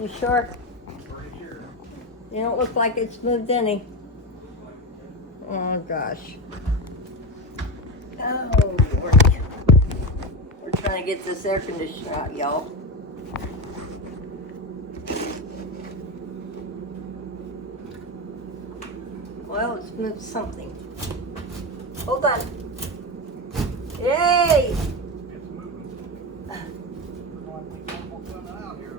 You sure? Pretty sure. You don't look like it's moved any. Oh gosh. Oh Lord. We're trying to get this air conditioner out, y'all. Well, it's moved something. Hold on. Yay! It's moving. We're going to be careful coming out here.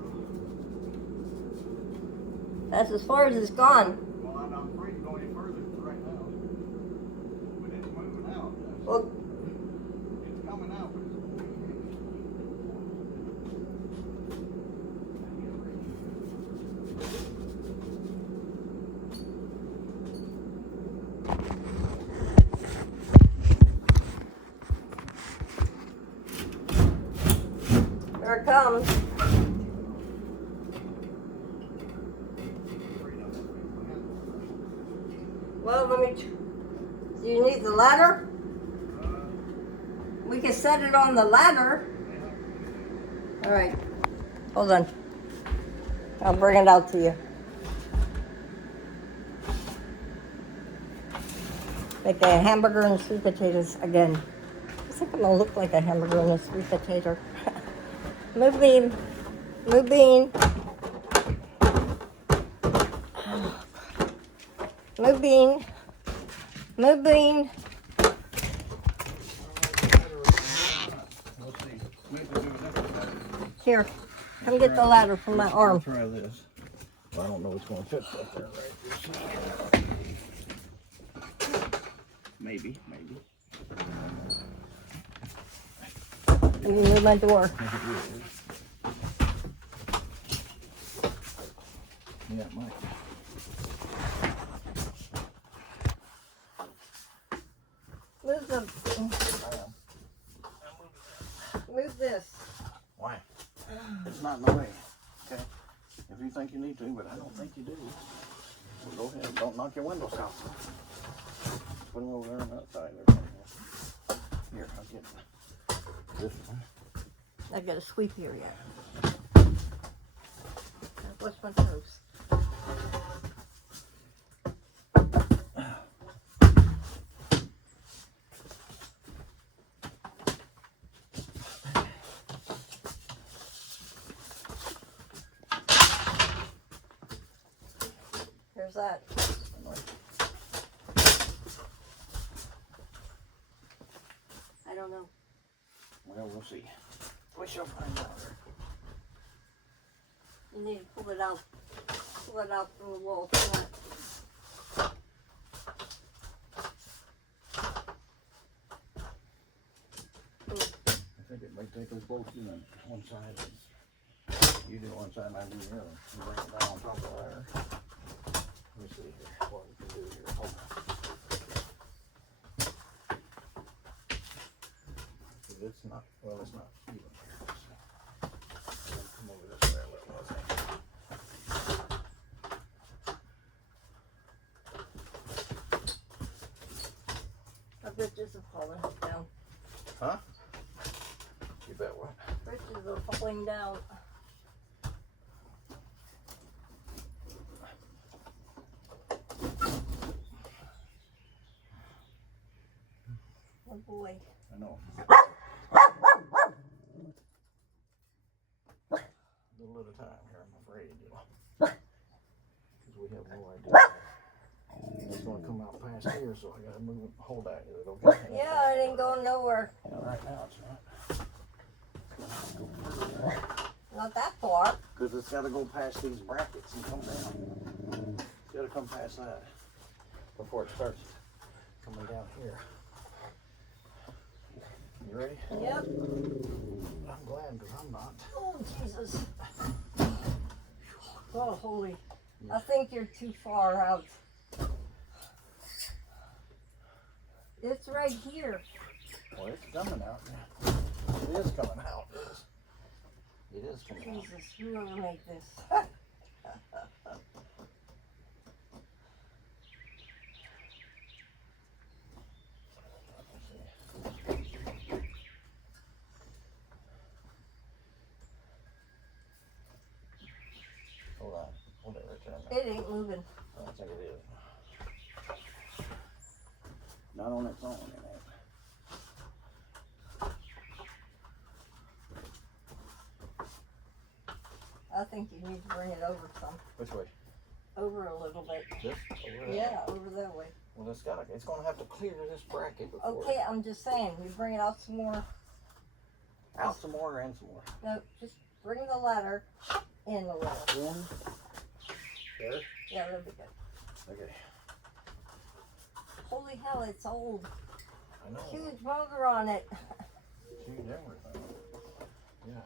That's as far as it's gone. Well, I'm not afraid to go any further right now. But it's moving out. Well, It's coming out, but it's here it comes. Well, do you need the ladder? We can set it on the ladder. All right, hold on. I'll bring it out to you. Make a hamburger and sweet potatoes again. I think I'm gonna look like a hamburger and a sweet potato. Move bean, move bean. Move bean, move bean. we'll see. Maybe do another. Here, come get the ladder from my arm. Try this. Well, I don't know what's going to fit up there right here. Maybe. Let me move my door. Yeah, it might. Move this. Why? It's not in the way. Okay. If you think you need to, but I don't think you do. Well, go ahead. Don't knock your windows out. Put them over there on that side. Here, I'll get this one. I gotta sweep here yet. What's my toes? Here's that. I don't know. Well, we'll see. We shall find out. You need to pull it out. Pull it out from the wall. Pull it. I think it might take us both doing one side. You do one side and I do the other. You bring it down on top of the ladder. Let me see here what we can do here. Hold on. It's not, well, it's not even here. So, come over this way a little, I think. My bridges are falling down. Huh? You bet what? Bridges are falling down. Oh boy. I know. A little at a time here, I'm afraid, you know. Because we have no idea. It's going to come out past here, so I got to move it, hold that. Is it okay? Yeah, it ain't going nowhere. Yeah, right now it's not. Not that far. Because it's got to go past these brackets and come down. It's got to come past that before it starts coming down here. You ready? Yep. I'm glad because I'm not. Oh, Jesus. Oh, holy. I think you're too far out. It's right here. Well, it's coming out. It is coming out. It is coming out. Jesus, you want to make this. It ain't moving. I don't think it is. Not on its own, it ain't. I think you need to bring it over some. Which way? Over a little bit. This? Over there? Yeah, over that way. Well, it's gonna have to clear this bracket before. Okay, I'm just saying, you bring it out some more. Out some more and some more. No, just bring the ladder in a little. One. There? Yeah, that'll be good. Okay. Holy hell, it's old. I know. Huge motor on it. Huge everything. Yeah.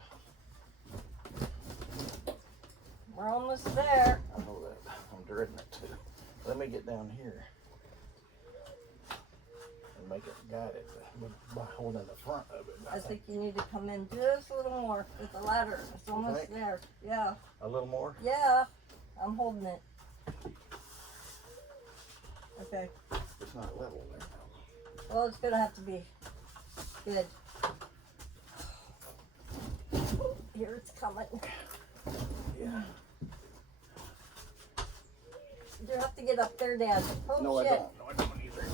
We're almost there. I know that. I'm dreading it too. Let me get down here and make it guide it by holding the front of it. I think you need to come in just a little more with the ladder. It's almost there. Yeah. A little more? Yeah. I'm holding it. Okay. It's not level there. Well, it's gonna have to be good. Here it's coming. Yeah. You have to get up there, Dad. Oh No, shit. I don't. No, I don't either.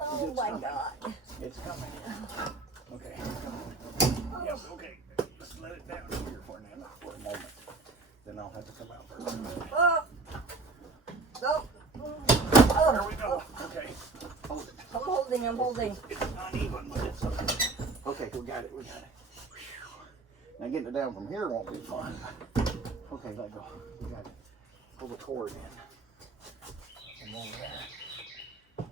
Oh It's my coming. God. It's coming. Okay. It's coming. Yep, okay. Just let it down here for a moment. Then I'll have to come out first. Oh. No. There we go. Okay. Hold it. I'm holding. I'm holding. It's uneven, but it's okay. Okay, we got it. We got it. Now getting it down from here won't be fun. Okay, let go. We got it. Pull the cord in. And then there.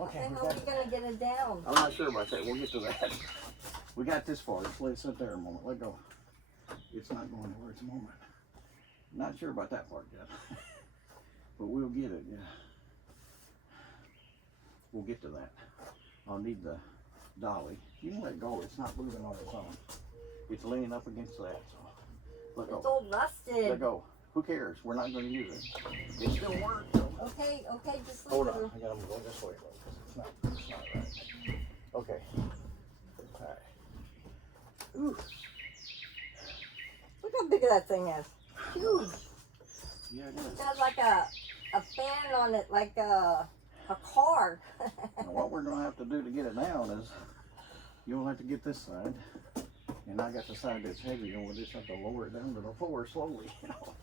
Okay, How we are got we it. gonna get it down? I'm not sure about that. We'll get to that. We got this far. Just let it sit there a moment. Let go. It's not going anywhere at the moment. Not sure about that part yet. But we'll get it, yeah. We'll get to that. I'll need the dolly. You can let go. It's not moving on its own. It's leaning up against that, so let It's go. all rusted. Let go. Who cares? We're not going to use it. It still works, though. Okay, okay, just leave Hold it. on. I got to go this way, because it's not right. Okay. All right. Ooh. Look how big that thing is. Huge. Yeah, it It's is. got like a fan on it, like a car. Now, what we're going to have to do to get it down is you'll have to get this side. And I got the side that's heavy, and we'll just have to lower it down to the floor slowly, you know.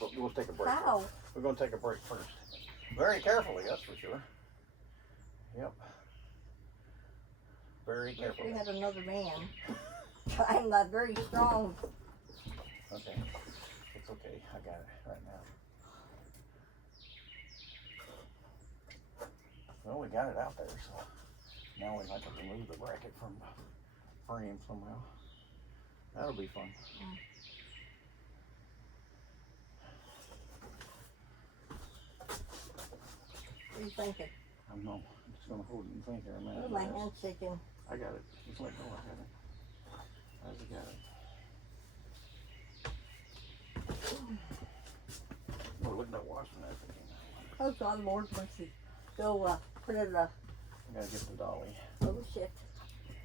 But we'll take a break. How? We're going to take a break first. Very carefully, that's for sure. Yep. Very carefully. We had another man. I'm not very strong. Okay. It's okay. I got it right now. Well, we got it out there, so now we have to remove the bracket from the frame somehow. That'll be fun. What are you thinking? I know. I'm just gonna hold it and think here a minute. Oh, my hand's shaking. I got it. Just let go. I got it. How's it got it? Oh, look at that washing everything. Oh, God, Lord mercy. Go put it in the... I gotta get the dolly. Oh, shit.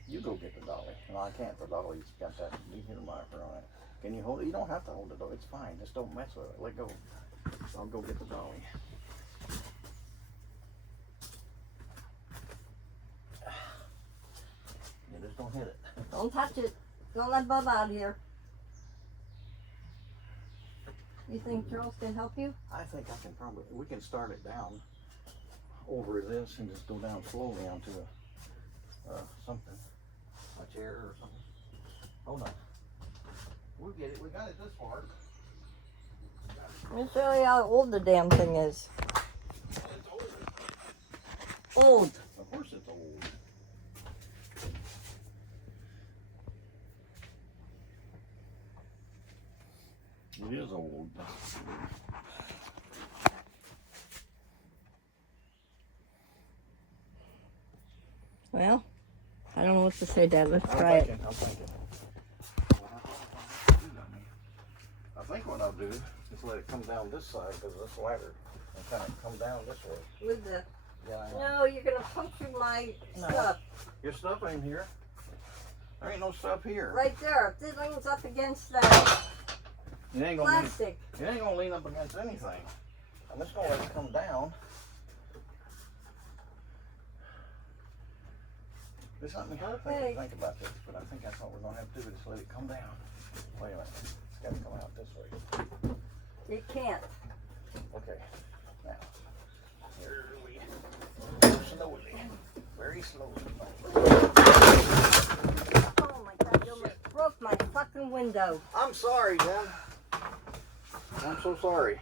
You go get the dolly. No, I can't. The dolly's got that dehumidifier on it. Can you hold it? You don't have to hold it though. It's fine. Just don't mess with it. Let go. I'll go get the dolly. Yeah, just don't hit it. Don't touch it. Don't let Bubba out here. You think Charles can help you? I think I can probably, we can start it down over this and just go down slowly onto something, a chair or something. Hold on. We'll get it. We got it this far. Let me show you how old the damn thing is. It's old. Old. Of course it's old. It is old. Well, I don't know what to say, Dad. Let's I'm try it. thinking. I think what I'll do is let it come down this side because of this ladder and kind of come down this way. With the... Yeah, I know. No, you're going to puncture my stuff. Your stuff ain't here. There ain't no stuff here. Right there. If it leans up against that... It ain't gonna lean, Plastic. it ain't gonna lean up against anything. I'm just gonna let it come down. There's something you gotta think about this, but I think that's what we're gonna have to do, is let it come down. Wait a minute, it's gotta come out this way. You can't. Okay, now, slowly, very slowly. Oh my God, you almost broke my fucking window. I'm sorry, Jen. I'm so sorry.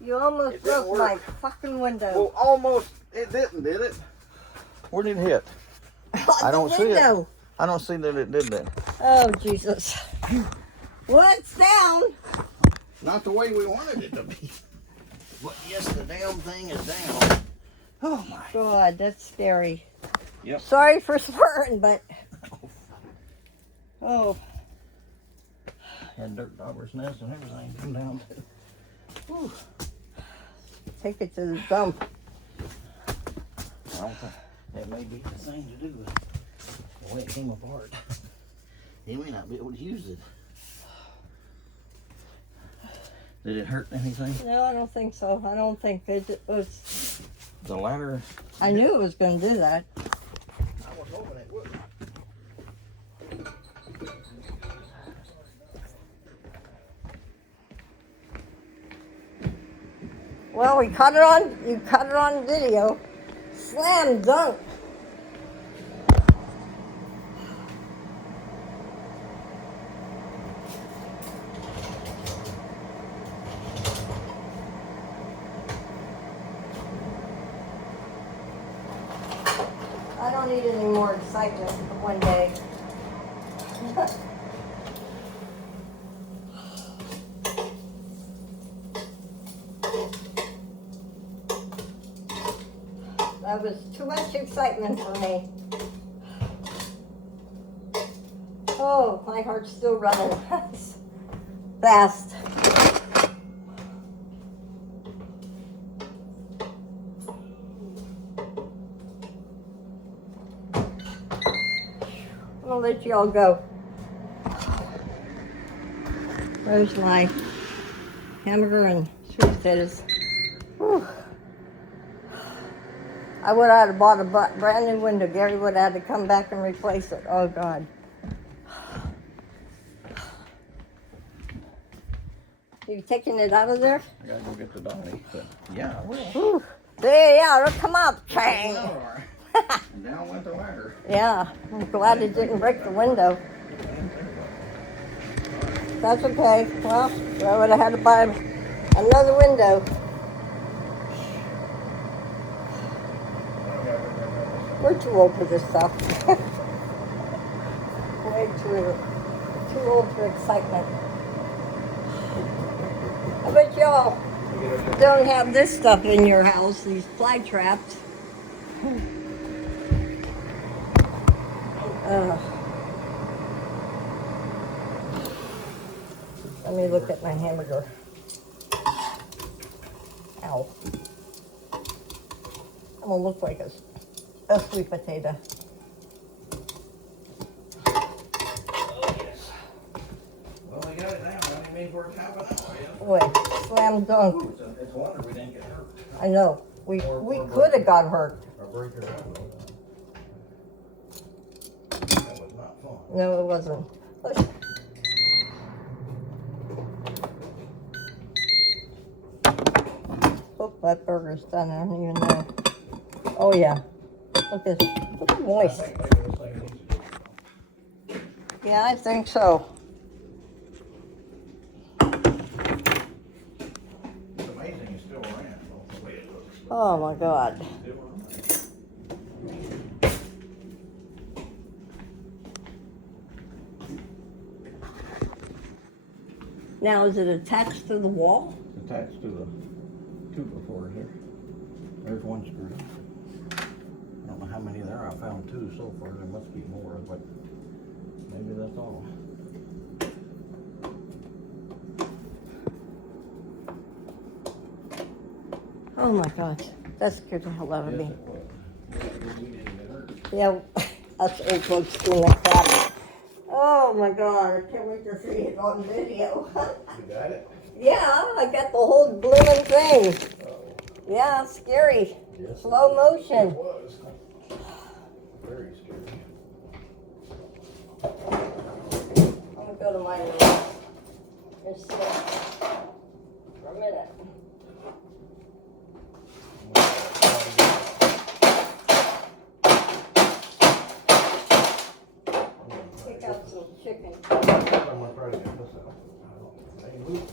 You almost It didn't broke my work. fucking window. Well, almost, it didn't, did it? Where did it hit? I don't see it. I don't see that it did that. Oh, Jesus. Well, it's down. Not the way we wanted it to be. But yes, the damn thing is down. Oh my. God, that's scary. Yep. Sorry for swearing, but... Oh. Had dirt dauber's nest and everything come down. Whew. Take it to the dump. I don't think that may be the thing to do. The way it came apart. He may not be able to use it. Did it hurt anything? No, I don't think so. I don't think it was... The ladder? I knew it was going to do that. I was hoping it would. Well, you caught it on video. Slam dunk. I don't need any more excitement for one day. That was too much excitement for me. Oh, my heart's still running fast. I'm gonna let you all go. There's my hamburger and sweet potatoes. Whew. I would have bought a brand new window. Gary would have had to come back and replace it. Oh, God. You taking it out of there? I gotta go get the dolly, but yeah, I will. Whew. There, yeah, it'll come out. Bang. And down went the ladder. Yeah, I'm glad it didn't break the window. That's okay. Well, I would have had to buy another window. We're too old for this stuff. Way too old for excitement. I bet y'all don't have this stuff in your house, these fly traps. Let me look at my hamburger. Ow. I'm gonna look like a sweet potato. Oh, yes. Well, we got it down. I mean, we're half an hour, yeah? Boy, slam dunk. It's a wonder we didn't get hurt. I know. We could have got hurt. Or break your hand. That was not fun. No, it wasn't. Hope that burger's done. I don't even know. Oh yeah. Look at moist. Yeah, I think so. It's amazing you still ran, the way it looks. Oh my God. Now, is it attached to the wall? It's attached to the two before here. There's one screw. I don't know how many there are. I found two so far. There must be more, but maybe that's all. Oh my God. That scared the hell out of me. Yes, it was. Yeah, we didn't get hurt. Yeah, us old folks doing that crap. Oh Oh my God, I can't wait to see it on video. You got it? Yeah, I got the whole blooming thing. Yeah, scary. Yes. Slow It motion. was. Very scary. I'm gonna go to my room. Just sit for a minute. Pick out some chicken. I'm gonna try to get this out. Hey, Luke.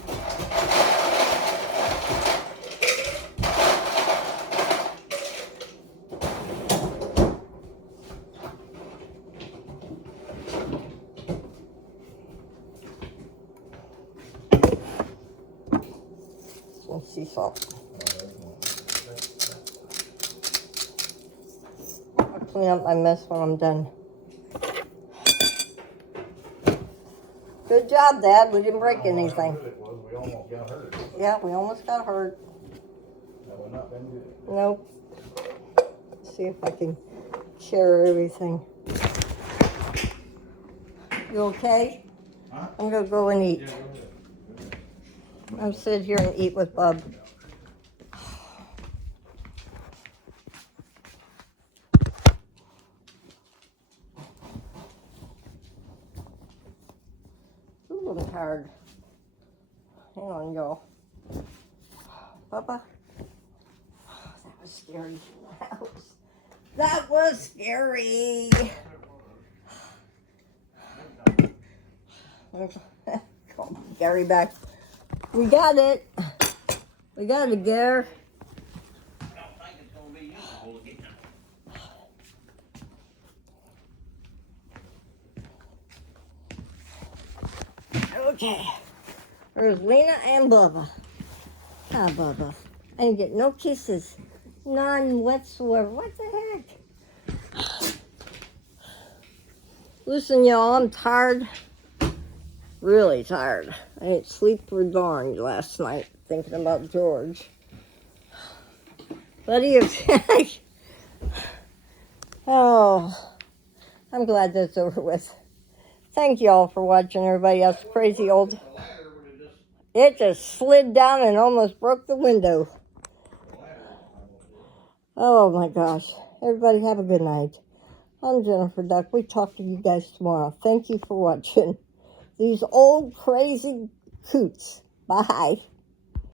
Some sea salt. I'll clean up my mess when I'm done. Good job, Dad. We didn't break anything. We almost got hurt. Yeah, we almost got hurt. That would not been good. Nope. Let's see if I can share everything. You okay? Huh? I'm gonna go and eat. Yeah, go ahead. I'll sit here and eat with Bub. Ooh, I'm tired. Hang on, y'all. Bubba. That was scary. That was scary. Call Gary back. We got it. We got it, Gary. I don't think it's gonna be useful again. Okay. There's Lena and Bubba. Hi, Bubba. I didn't get no kisses. None whatsoever. What the heck? Listen, y'all, I'm tired. Really tired. I didn't sleep for darn last night thinking about George. But he is. Oh, I'm glad that's over with. Thank y'all for watching, everybody else. Crazy old. It just slid down and almost broke the window. Oh my gosh. Everybody have a good night. I'm Jennifer Duck. We talk to you guys tomorrow. Thank you for watching. These old crazy coots. Bye.